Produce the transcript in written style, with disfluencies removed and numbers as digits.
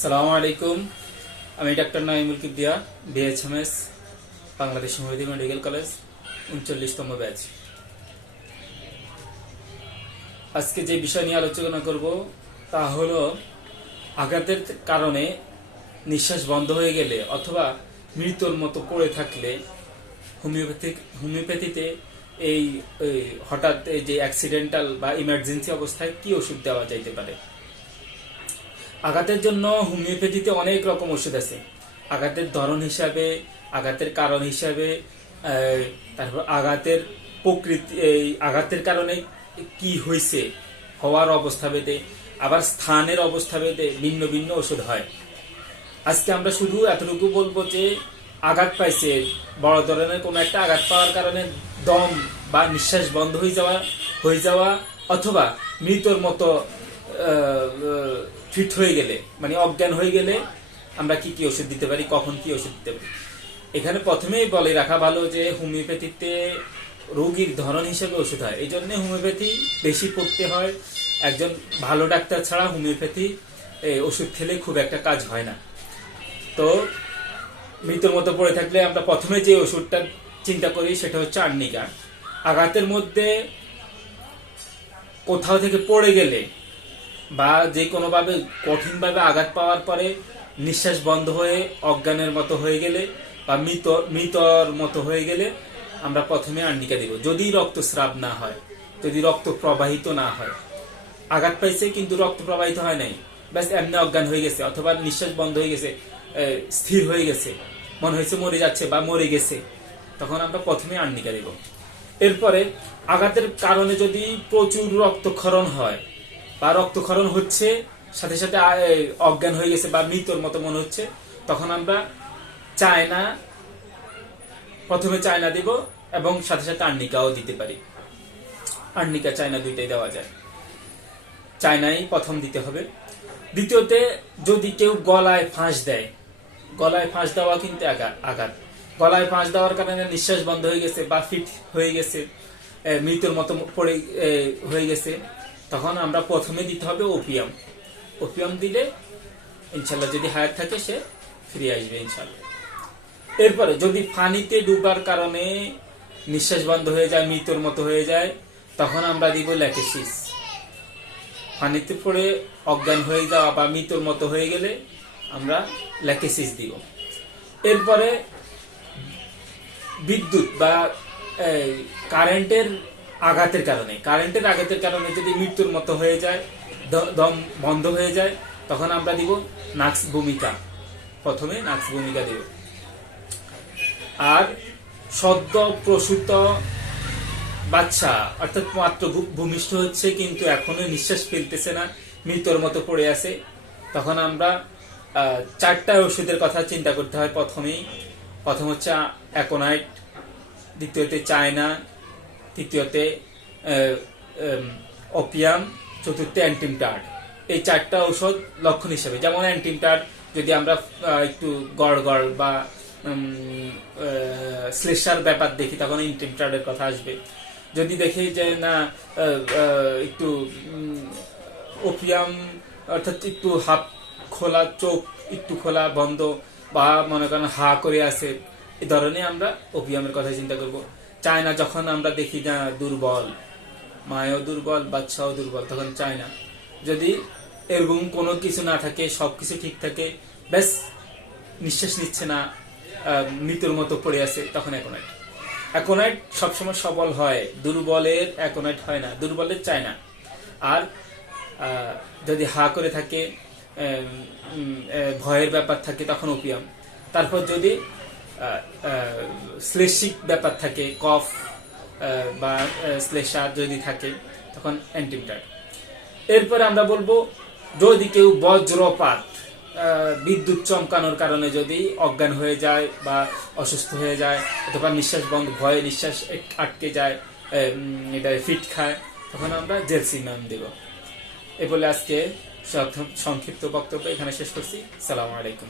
সালামু আলাইকুম। আমি doctor Naimul Kibria, BHMS, Bangladesh Mohiuddin medical college, ৩৯তম ব্যাচ। আজকে যে বিষয় নিয়ে আলোচনা করব তা হলো আঘাতের কারণে নিঃশ্বাস বন্ধ হয়ে গেলে অথবা মৃত্যুর মতো পড়ে থাকলে হোমিওপ্যাথিতে এই হঠাৎ এই যে অ্যাক্সিডেন্টাল বা ইমার্জেন্সি অবস্থায় কি ওষুধ দেওয়া যাইতে পারে। আঘাতের জন্য হোমিওপ্যাথিতে অনেক রকম ওষুধ আছে। আঘাতের ধরন হিসাবে, আঘাতের কারণ হিসাবে, তারপর আঘাতের প্রকৃতি, এই আঘাতের কারণে কি হয়েছে হওয়ার অবস্থা ভেদে, আবার স্থানের অবস্থা ভেদে ভিন্ন ভিন্ন ওষুধ হয়। আজকে আমরা শুধু এতটুকু বলবো যে আঘাত পাইছে, বড় ধরনের কোনো একটা আঘাত পাওয়ার কারণে দম বা নিঃশ্বাস বন্ধ হয়ে যাওয়া অথবা মৃত্যুর মতো ফিট হয়ে গেলে, মানে অজ্ঞান হয়ে গেলে আমরা কি কি ওষুধ দিতে পারি, কখন কি ওষুধ দিতে পারি। এখানে প্রথমেই বলে রাখা ভালো যে হোমিওপ্যাথিতে রোগীর ধরন হিসেবে ওষুধ হয়। এই জন্য হোমিওপ্যাথি বেশি পড়তে হয়। একজন ভালো ডাক্তার ছাড়া হোমিওপ্যাথি ওষুধ খেলে খুব একটা কাজ হয় না। তো মৃত্যুর মতো পড়ে থাকলে আমরা প্রথমে যে ওষুধটা চিন্তা করি সেটা হচ্ছে আর্নিকা। আঘাতের মধ্যে কোথাও থেকে পড়ে গেলে বা যে কোনোভাবে কঠিনভাবে আঘাত পাওয়ার পরে নিঃশ্বাস বন্ধ হয়ে অজ্ঞানের মতো হয়ে গেলে বা মৃতর মতো হয়ে গেলে আমরা প্রথমে আর্নিকা দিব। যদি রক্তস্রাব না হয়, যদি রক্ত প্রবাহিত না হয়, আঘাত পাইছে কিন্তু রক্ত প্রবাহিত হয় নাই, ব্যাস এমনি অজ্ঞান হয়ে গেছে অথবা নিঃশ্বাস বন্ধ হয়ে গেছে, স্থির হয়ে গেছে, মনে হয়েছে মরে যাচ্ছে বা মরে গেছে, তখন আমরা প্রথমে আর্নিকা দিব। এরপরে আঘাতের কারণে যদি প্রচুর রক্তক্ষরণ হয় বা রক্তক্ষরণ হচ্ছে সাথে সাথে অজ্ঞান হয়ে গেছে বা মৃত্যুর মতো মনে হচ্ছে, তখন আমরা প্রথমে চায়না দিব এবং সাথে সাথে আর্নিকাও দিতে পারি। আর্নিকা চায়না দুইটাই দেওয়া যায়। চায়নাই প্রথম দিতে হবে। দ্বিতীয়তে যদি কেউ গলায় ফাঁস দেয়, গলায় ফাঁস দেওয়া কিন্তু আঘাত। গলায় ফাঁস দেওয়ার কারণে নিঃশ্বাস বন্ধ হয়ে গেছে বা ফিট হয়ে গেছে, মৃত্যুর মতো পড়ে হয়ে গেছে, তখন আমরা প্রথমে দিতে হবে ওপিয়াম। ওপিয়াম দিলে ইনশাল্লাহ যদি হায়াত থাকে সে ফিরে আসবে ইনশাল্লাহ। এরপরে যদি পানিতে ডুবার কারণে নিঃশ্বাস বন্ধ হয়ে যায়, মৃত্যুর মতো হয়ে যায়, তখন আমরা দিব ল্যাকেসিস। পানিতে পড়ে অজ্ঞান হয়ে যাওয়া বা মৃত্যুর মতো হয়ে গেলে আমরা ল্যাকেসিস দিব। এরপরে বিদ্যুৎ বা কারেন্টের আঘাতের কারণে যদি মৃত্যুর মতো হয়ে যায়, দম বন্ধ হয়ে যায়, তখন আমরা দিব নাক্স ভূমিকা। প্রথমে নাক্স ভূমিকা দিব। আর সদ্য প্রসূত বাচ্চা অর্থাৎ মাত্র ভূমিষ্ঠ হচ্ছে কিন্তু এখনো নিঃশ্বাস ফেলতেছে না, মৃত্যুর মতো পড়ে আছে, তখন আমরা 4টা ওষুধের কথা চিন্তা করতে হয়। প্রথম হচ্ছে অ্যাকোনাইট, দ্বিতীয়তে চায়না, তৃতীয়তে ওপিয়াম, চতুর্থে অ্যান্টিমটার্ড। এই 4টা ঔষধ লক্ষণ হিসেবে, যেমন অ্যান্টিমটার্ড যদি আমরা একটু গড় বা শ্লেষার ব্যাপার দেখি তখন অ্যান্টিমটার্ডের কথা আসবে। যদি দেখি যে না একটু ওপিয়াম অর্থাৎ একটু হাফ খোলা, চোখ একটু খোলা বন্ধ বা মনে করেন হা করে আছে, এই ধরনের আমরা ওপিয়ামের কথা চিন্তা করব। চায়না যখন আমরা দেখি না দুর্বল, মায়ও দুর্বল, বাচ্চাও দুর্বল, তখন চায়না। যদি এরকম কোনো কিছু না থাকে, সবকিছু ঠিক থাকে, ব্যাস নিঃশ্বাস নিচ্ছে না, মৃত্যুর মতো পড়ে আছে, তখন অ্যাকোনাইট সবসময় সবল হয়, দুর্বলের অ্যাকোনাইট হয় না, দুর্বলের চায়না। আর যদি হা করে থাকে, ভয়ের ব্যাপার থাকে, তখন ওপিয়াম। তারপর যদি শ্লেষিক ব্যাপার থাকে, কফ বা শ্লেষা যদি থাকে, তখন অ্যান্টিমটার্ড। এরপরে আমরা বলবো যদি কেউ বজ্রপাত, বিদ্যুৎ চমকানোর কারণে যদি অজ্ঞান হয়ে যায় বা অসুস্থ হয়ে যায় অথবা নিঃশ্বাস বন্ধ, ভয়ে নিঃশ্বাস আটকে যায়, এটা ফিট খায়, তখন আমরা জেলসিনাম দেব। এ বলে আজকে সংক্ষিপ্ত বক্তব্য এখানে শেষ করছি। সালামু আলাইকুম।